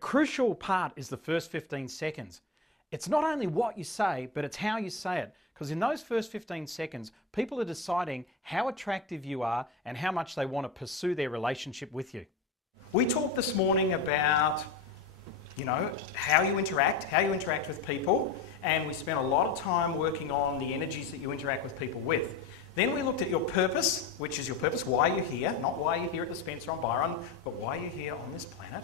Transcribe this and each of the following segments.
crucial part is the first 15 seconds. It's not only what you say, but it's how you say it. Because in those first 15 seconds, people are deciding how attractive you are and how much they want to pursue their relationship with you. We talked this morning about, how you interact with people, and we spent a lot of time working on the energies that you interact with people with. Then we looked at your purpose, which is your purpose, why you're here, not why you're here at the Spencer on Byron, but why you're here on this planet.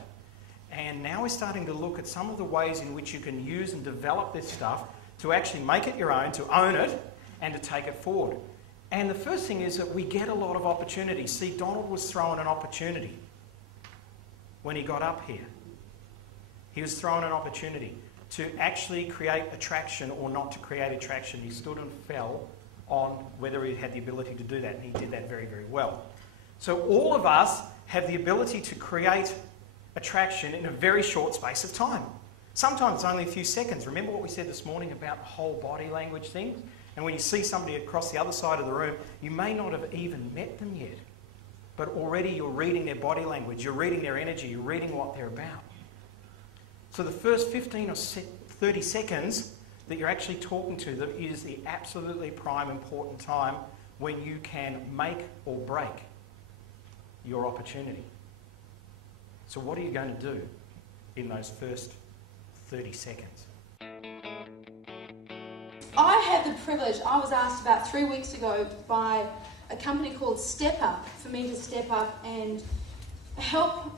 And now we're starting to look at some of the ways in which you can use and develop this stuff to actually make it your own, to own it, and to take it forward. And the first thing is that we get a lot of opportunities. See, Donald was thrown an opportunity when he got up here. He was thrown an opportunity to actually create attraction or not to create attraction. He stood and fell on whether he had the ability to do that, and he did that very, very well. So all of us have the ability to create attraction in a very short space of time. Sometimes it's only a few seconds. Remember what we said this morning about the whole body language thing? And when you see somebody across the other side of the room, you may not have even met them yet, but already you're reading their body language, you're reading their energy, you're reading what they're about. So the first 15 or 30 seconds that you're actually talking to them is the absolutely prime important time when you can make or break your opportunity. So what are you going to do in those first 30 seconds? I had the privilege, I was asked about 3 weeks ago by a company called Step Up for me to step up and help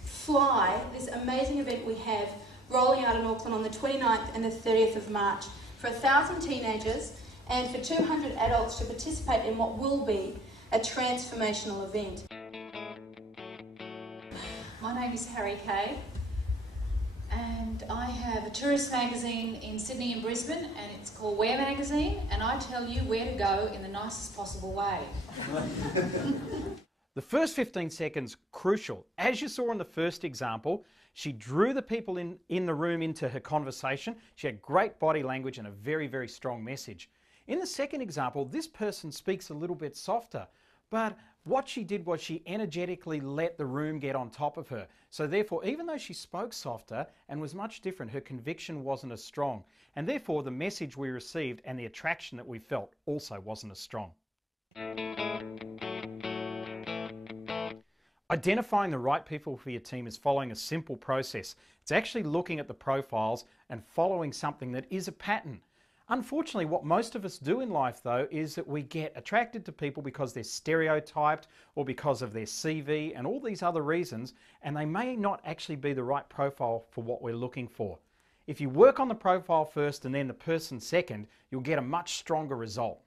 fly this amazing event we have rolling out in Auckland on the 29th and the 30th of March for 1,000 teenagers and for 200 adults to participate in what will be a transformational event. My name is Harry Kay, and I have a tourist magazine in Sydney and Brisbane, and it's called Where Magazine, and I tell you where to go in the nicest possible way. The first 15 seconds, crucial. As you saw in the first example, she drew the people in the room into her conversation. She had great body language and a very, very strong message. In the second example, this person speaks a little bit softer, but what she did was she energetically let the room get on top of her. So therefore, even though she spoke softer and was much different, her conviction wasn't as strong. And therefore, the message we received and the attraction that we felt also wasn't as strong. Identifying the right people for your team is following a simple process. It's actually looking at the profiles and following something that is a pattern. Unfortunately, what most of us do in life, though, is that we get attracted to people because they're stereotyped or because of their CV and all these other reasons, and they may not actually be the right profile for what we're looking for. If you work on the profile first and then the person second, you'll get a much stronger result.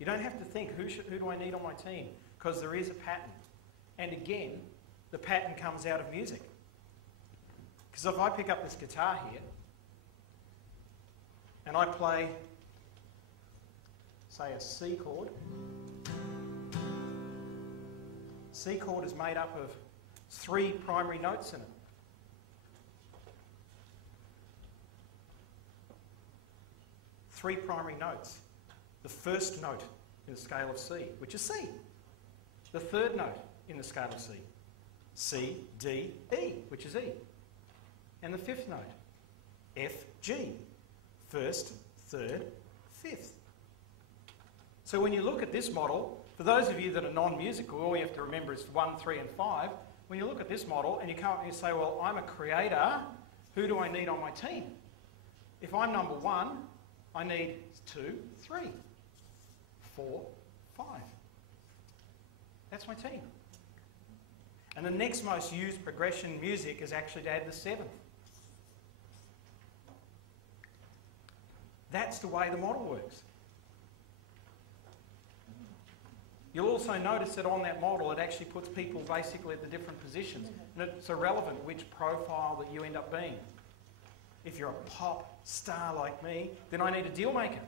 You don't have to think, who do I need on my team? Because there is a pattern. And again, the pattern comes out of music. Because if I pick up this guitar here, and I play, say, a C chord. C chord is made up of 3 primary notes in it. Three primary notes. The first note in the scale of C, which is C. The third note in the scale of C. C, D, E, which is E. And the fifth note, F, G. First, third, fifth. So when you look at this model, for those of you that are non-musical, all you have to remember is 1, 3 and 5. When you look at this model and you come up and you say, well, I'm a creator, who do I need on my team? If I'm number 1, I need 2, 3, 4, 5. That's my team. And the next most used progression music is actually to add the 7th. That's the way the model works. You'll also notice that on that model it actually puts people basically at the different positions. And it's irrelevant which profile that you end up being. If you're a pop star like me, then I need a deal maker.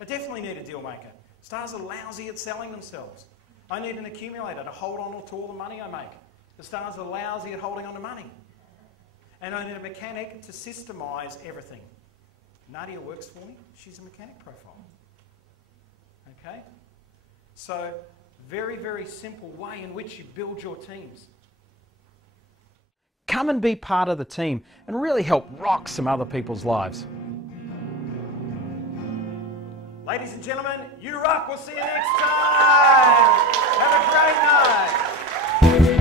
I definitely need a deal maker. Stars are lousy at selling themselves. I need an accumulator to hold on to all the money I make. The stars are lousy at holding on to money. And I need a mechanic to systemise everything. Nadia works for me. She's a mechanic profile. Okay? So, very, very simple way in which you build your teams. come and be part of the team and really help rock some other people's lives. Ladies and gentlemen, you rock. We'll see you next time. Have a great night.